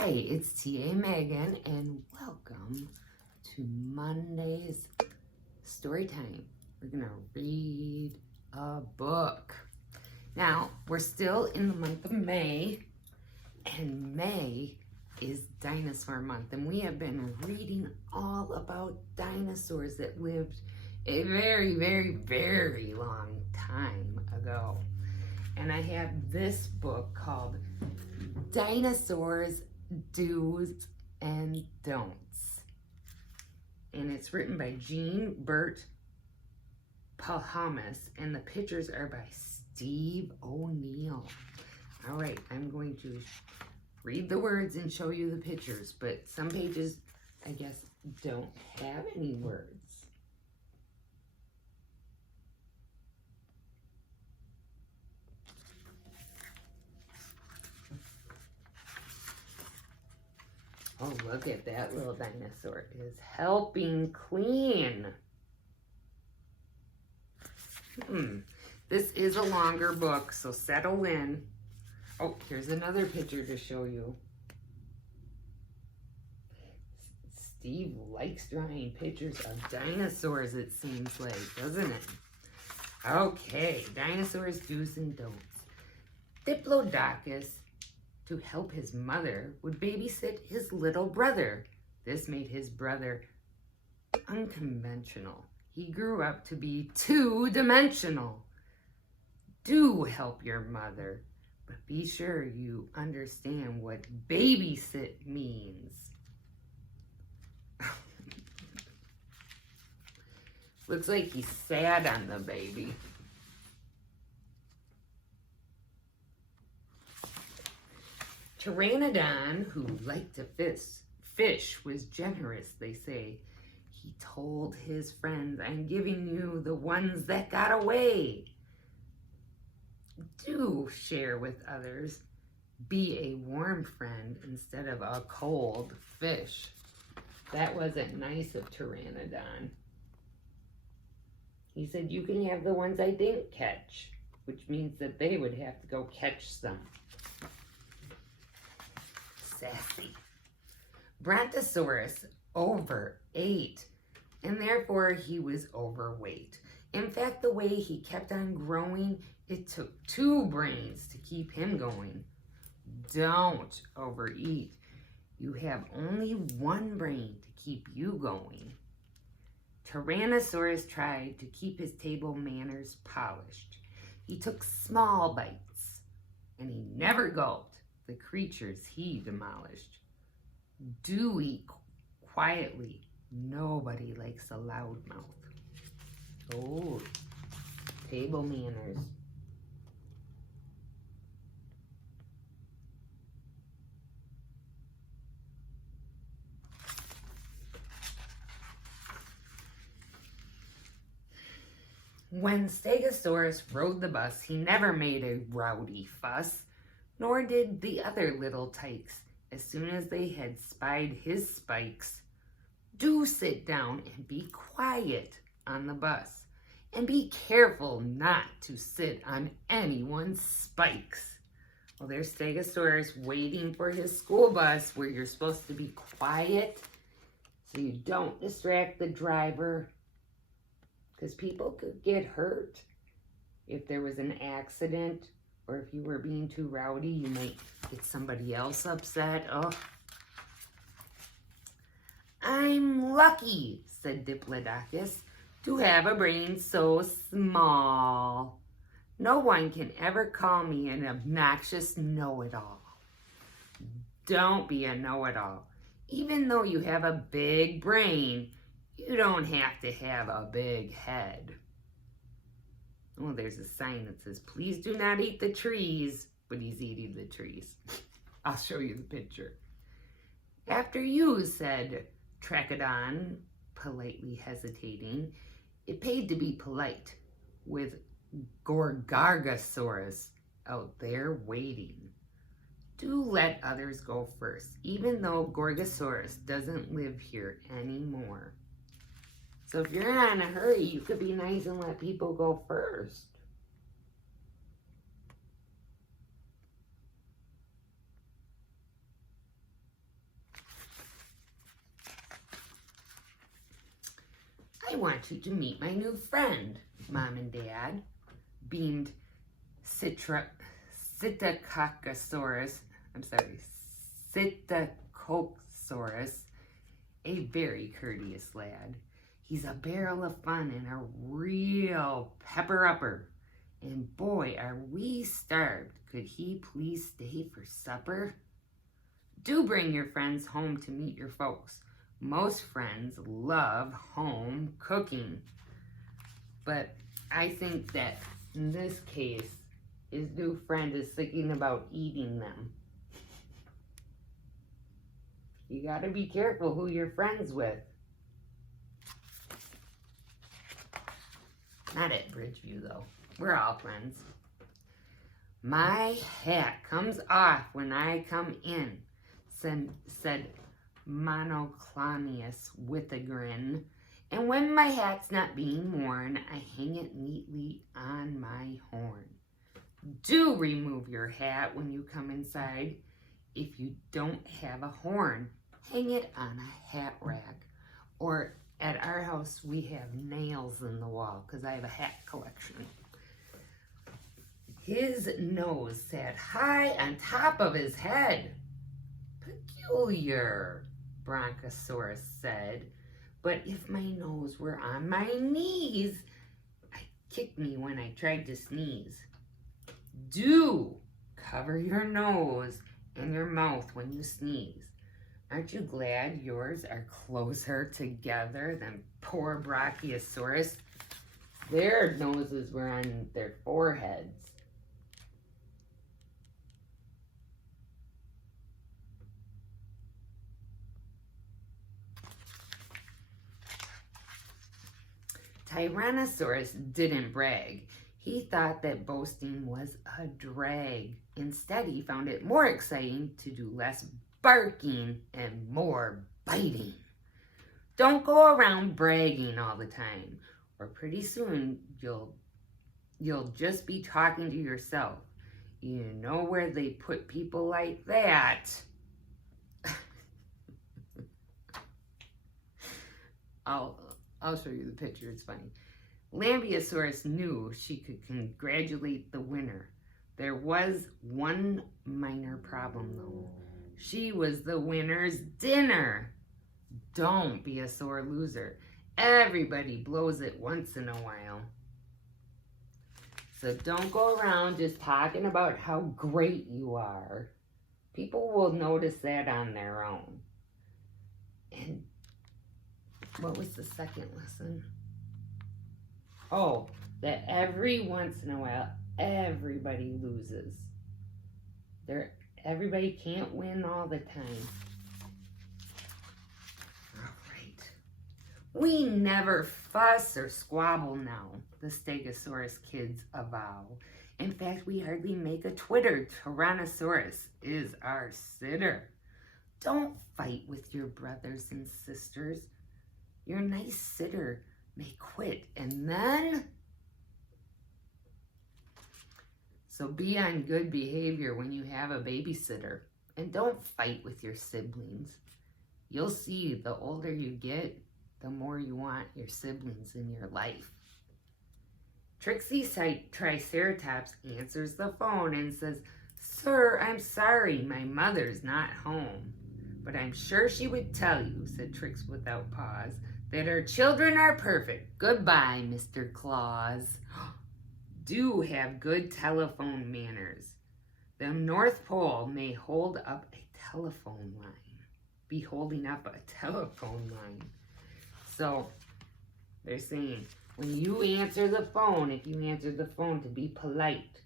Hi, it's T.A. Megan, and welcome to Monday's story time. We're going to read a book. Now, we're still in the month of May, and May is Dinosaur Month, and we have been reading all about dinosaurs that lived a very, very, very long time ago. And I have this book called Dinosaurs Dos and Don'ts. And it's written by Jean Burt Palhamas, and the pictures are by Steve O'Neill. All right, I'm going to read the words and show you the pictures, but some pages, I guess, don't have any words. Oh, look at that little dinosaur is helping clean. This is a longer book, so settle in. Oh, here's another picture to show you. Steve likes drawing pictures of dinosaurs, it seems like, doesn't it? Okay, Dinosaurs Dos and Don'ts. Diplodocus, to help his mother, would babysit his little brother. This made his brother unconventional. He grew up to be two-dimensional. Do help your mother, but be sure you understand what babysit means. Looks like he sat on the baby. Pteranodon, who liked to fish, was generous, they say. He told his friends, I'm giving you the ones that got away. Do share with others. Be a warm friend instead of a cold fish. That wasn't nice of Pteranodon. He said, you can have the ones I didn't catch, which means that they would have to go catch some. Sassy. Brontosaurus overate, and therefore he was overweight. In fact, the way he kept on growing, it took 2 brains to keep him going. Don't overeat. You have only 1 brain to keep you going. Tyrannosaurus tried to keep his table manners polished. He took small bites, and he never gulped the creatures he demolished. Do eat quietly. Nobody likes a loud mouth. Oh, table manners. When Stegosaurus rode the bus, he never made a rowdy fuss, nor did the other little tykes. As soon as they had spied his spikes, do sit down and be quiet on the bus, and be careful not to sit on anyone's spikes. Well, there's Stegosaurus waiting for his school bus where you're supposed to be quiet so you don't distract the driver, because people could get hurt if there was an accident, or if you were being too rowdy, you might get somebody else upset. Oh. I'm lucky, said Diplodocus, to have a brain so small. No one can ever call me an obnoxious know-it-all. Don't be a know-it-all. Even though you have a big brain, you don't have to have a big head. Oh, there's a sign that says, please do not eat the trees, but he's eating the trees. I'll show you the picture. After you, said Trachodon, politely hesitating. It paid to be polite, with Gorgargasaurus out there waiting. Do let others go first, even though Gorgasaurus doesn't live here anymore. So if you're not in a hurry, you could be nice and let people go first. I want you to meet my new friend, Mom and Dad, beamed Psittacosaurus, Psittacosaurus, a very courteous lad. He's a barrel of fun and a real pepper-upper. And boy, are we starved. Could he please stay for supper? Do bring your friends home to meet your folks. Most friends love home cooking. But I think that in this case, his new friend is thinking about eating them. You gotta be careful who you're friends with. Not at Bridgeview, though. We're all friends. My hat comes off when I come in, said Monoclonius with a grin. And when my hat's not being worn, I hang it neatly on my horn. Do remove your hat when you come inside. If you don't have a horn, hang it on a hat rack. Or at our house, we have nails in the wall because I have a hat collection. His nose sat high on top of his head. Peculiar, Bronchosaurus said. But if my nose were on my knees, I'd kick me when I tried to sneeze. Do cover your nose and your mouth when you sneeze. Aren't you glad yours are closer together than poor Brachiosaurus? Their noses were on their foreheads. Tyrannosaurus didn't brag. He thought that boasting was a drag. Instead, he found it more exciting to do less barking and more biting. Don't go around bragging all the time, or pretty soon you'll just be talking to yourself. You know where they put people like that? I'll show you the picture, it's funny. Lambeosaurus knew she could congratulate the winner. There was one minor problem though. She was the winner's dinner. Don't be a sore loser. Everybody blows it once in a while. So don't go around just talking about how great you are. People will notice that on their own. And what was the second lesson? Oh, that every once in a while, everybody loses. Everybody can't win all the time. All right. We never fuss or squabble now, the Stegosaurus kids avow. In fact, we hardly make a twitter. Tyrannosaurus is our sitter. Don't fight with your brothers and sisters. Your nice sitter may quit, and then... So be on good behavior when you have a babysitter, and don't fight with your siblings. You'll see the older you get, the more you want your siblings in your life. Trixie Triceratops answers the phone and says, "Sir, I'm sorry, my mother's not home. But I'm sure she would tell you," said Trix without pause, "that her children are perfect. Goodbye, Mr. Claus." Do have good telephone manners. The North Pole may hold up a telephone line. Be holding up a telephone line. So they're saying, when you answer the phone, if you answer the phone, to be polite.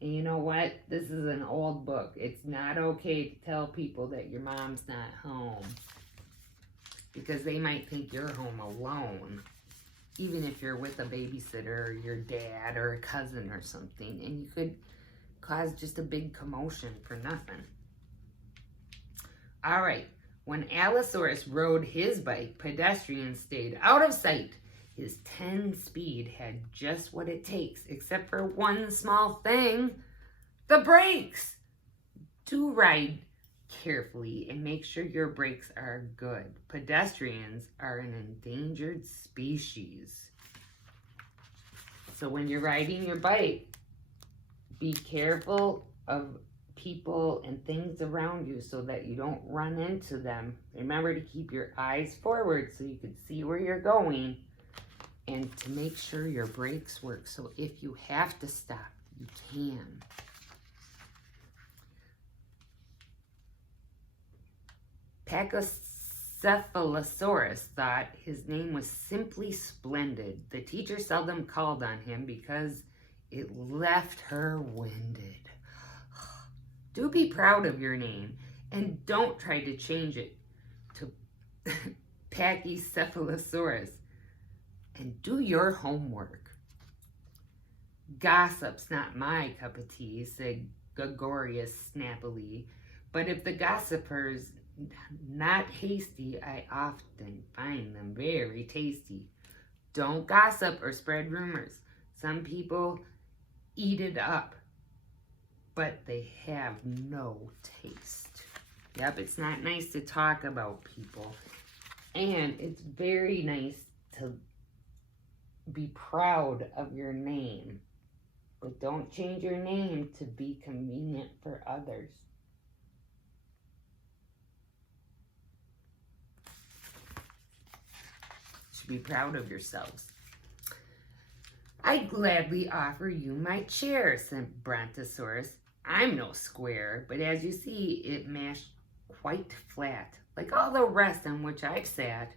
And you know what? This is an old book. It's not okay to tell people that your mom's not home, because they might think you're home alone, even if you're with a babysitter or your dad or a cousin or something, and you could cause just a big commotion for nothing. All right, when Allosaurus rode his bike, pedestrians stayed out of sight. His 10 speed had just what it takes, except for one small thing: the brakes. Do ride carefully and make sure your brakes are good. Pedestrians are an endangered species. So when you're riding your bike, be careful of people and things around you so that you don't run into them. Remember to keep your eyes forward so you can see where you're going and to make sure your brakes work. So if you have to stop, you can. Pachycephalosaurus thought his name was simply splendid. The teacher seldom called on him because it left her winded. Do be proud of your name and don't try to change it to Pachycephalosaurus. And do your homework. Gossip's not my cup of tea, said Gregorius snappily. But if the gossipers not hasty, I often find them very tasty. Don't gossip or spread rumors. Some people eat it up, but they have no taste. Yep, it's not nice to talk about people. And it's very nice to be proud of your name. But don't change your name to be convenient for others. You should be proud of yourselves. I gladly offer you my chair, said Brontosaurus. I'm no square, but as you see, it mashed quite flat, like all the rest on which I've sat.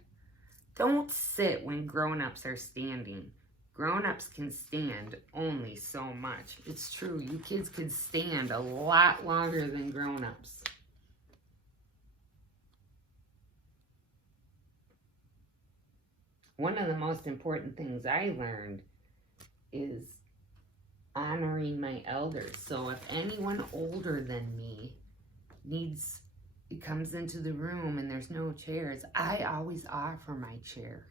Don't sit when grown-ups are standing. Grown-ups can stand only so much. It's true, you kids can stand a lot longer than grown-ups. One of the most important things I learned is honoring my elders. So if anyone older than me comes into the room and there's no chairs, I always offer my chair.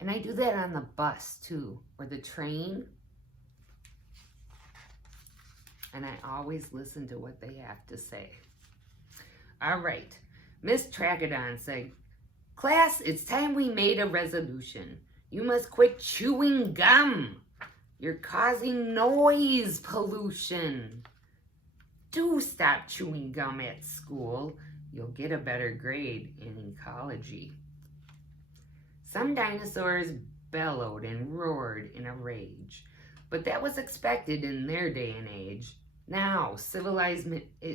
And I do that on the bus too, or the train. And I always listen to what they have to say. All right, Miss Trachodon said, class, it's time we made a resolution. You must quit chewing gum. You're causing noise pollution. Do stop chewing gum at school. You'll get a better grade in ecology. Some dinosaurs bellowed and roared in a rage, but that was expected in their day and age. Now civilization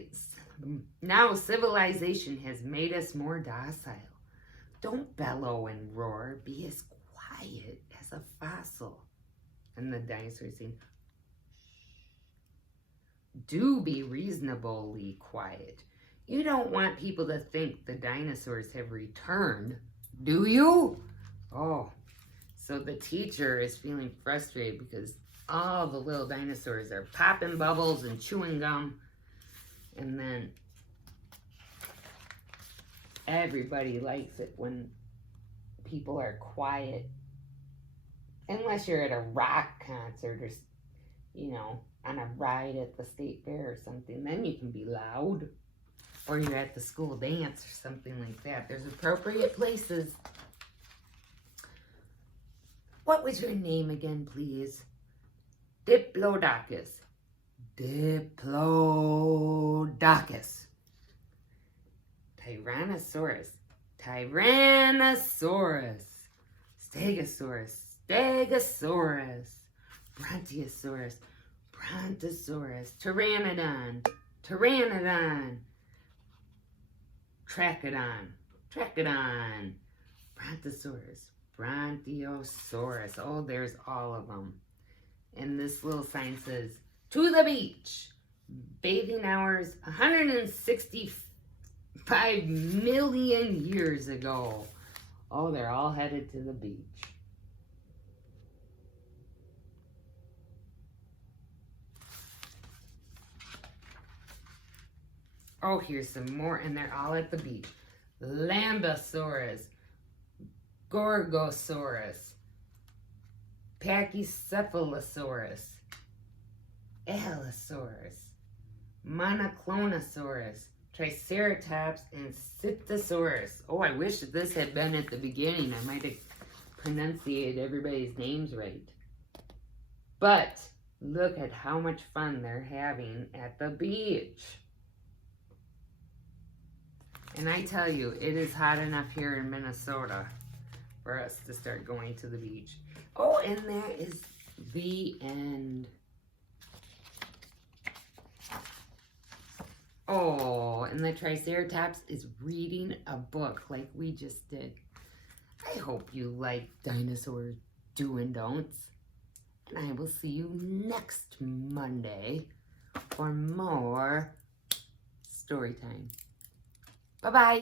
has made us more docile. Don't bellow and roar. Be as quiet as a fossil. And the dinosaurs saying, do be reasonably quiet. You don't want people to think the dinosaurs have returned, do you? Oh, so the teacher is feeling frustrated because all the little dinosaurs are popping bubbles and chewing gum. And then everybody likes it when people are quiet. Unless you're at a rock concert or, you know, on a ride at the state fair or something, then you can be loud. Or you're at the school dance or something like that. There's appropriate places. What was your name again, please? Diplodocus. Diplodocus. Tyrannosaurus. Tyrannosaurus. Stegosaurus. Stegosaurus. Brontosaurus. Brontosaurus. Pteranodon. Pteranodon. Trachodon. Trachodon. Brontosaurus. Brontosaurus. Oh, there's all of them. And this little sign says, to the beach. Bathing hours 165 million years ago. Oh, they're all headed to the beach. Oh, here's some more, and they're all at the beach. Lambosaurus, Gorgosaurus, Pachycephalosaurus, Allosaurus, Monoclonosaurus, Triceratops and Scythosaurus. Oh, I wish this had been at the beginning. I might have pronunciated everybody's names right. But look at how much fun they're having at the beach. And I tell you, it is hot enough here in Minnesota for us to start going to the beach. Oh, and that is the end. Oh, and the Triceratops is reading a book like we just did. I hope you like Dinosaurs Do and Don'ts. And I will see you next Monday for more story time. Bye-bye.